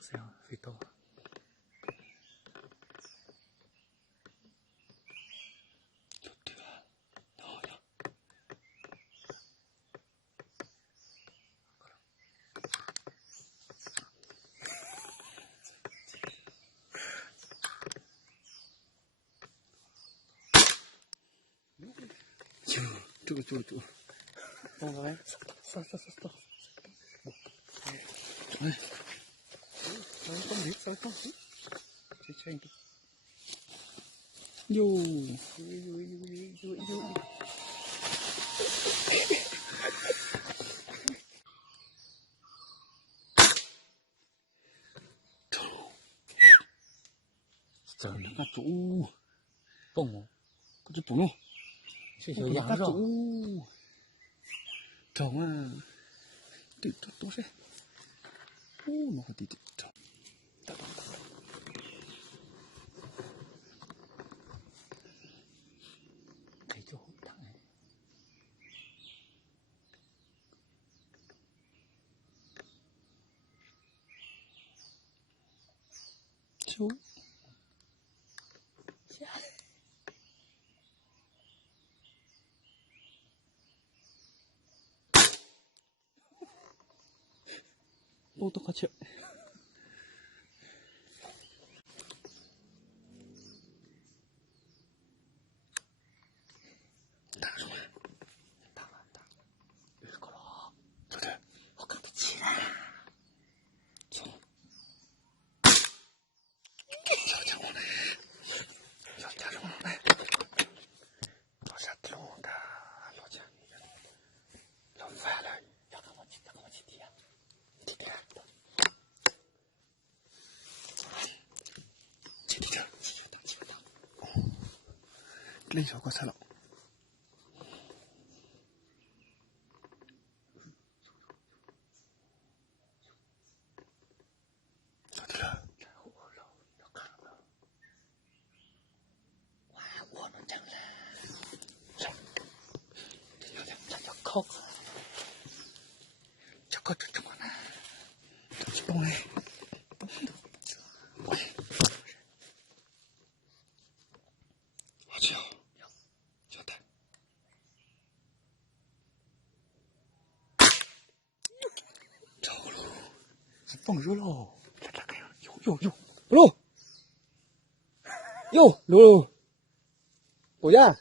这样飞到。这个，来，上，哎，稍微放水，再加一点，哟，这那个猪，蹦哦，这就猪了。这就羊肉，走啊！对，多些。哦，那个弟弟，走。这就好烫哎。走。下。哦，都快去。打什么？打。有一个了，对的。我看得起来。走。小家伙来，老下丢的，老家，老烦了，要跟我去踢啊，踢点。踢点，练小过菜了。扣，这个怎么了？这动哎，喂，好吃啊，小蛋，走喽，是放热喽，来看呀，哟，不呀。